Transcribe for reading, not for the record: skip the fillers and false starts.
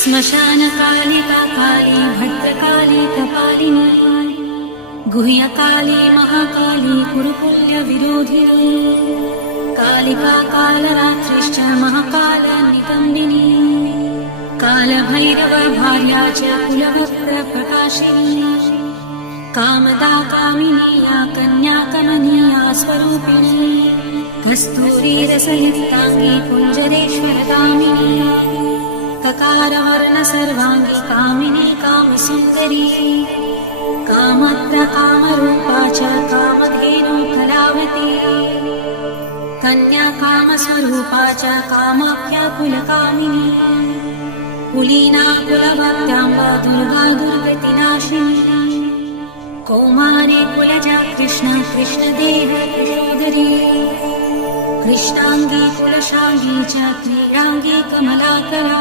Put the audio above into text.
श्मशानकालिका काली भद्रकाली कपालिनी गुह्यकाली महाकाली कुरुकुल्यविरोधिनी कालिका कालरात्रिश्च महाकालनिकन्दिनी कालभैरव भार्या च कुलवक्त्रप्रकाशिनी कामदा कामिनी या कन्या कमनीया स्वरूपिणी कस्तूरीरसयुक्ताङ्गी कुञ्जरेश्वरगामिनी ककारवर्ण सर्वाङ्गी कामिनी कामसुन्दरी कामप्रकामरूपा च कामधेनु कलावती कन्या कामस्वरूपा च कामाख्या कुलकामिनी कुलीना कुलभक्त्याम्बा दुर्गा दुर्गतिनाशिनी कौमारे कुलजा कृष्ण कृष्णदेह यशोदरी कृष्णांगी कुलशांगी च क्रीडांगी कमलाकरा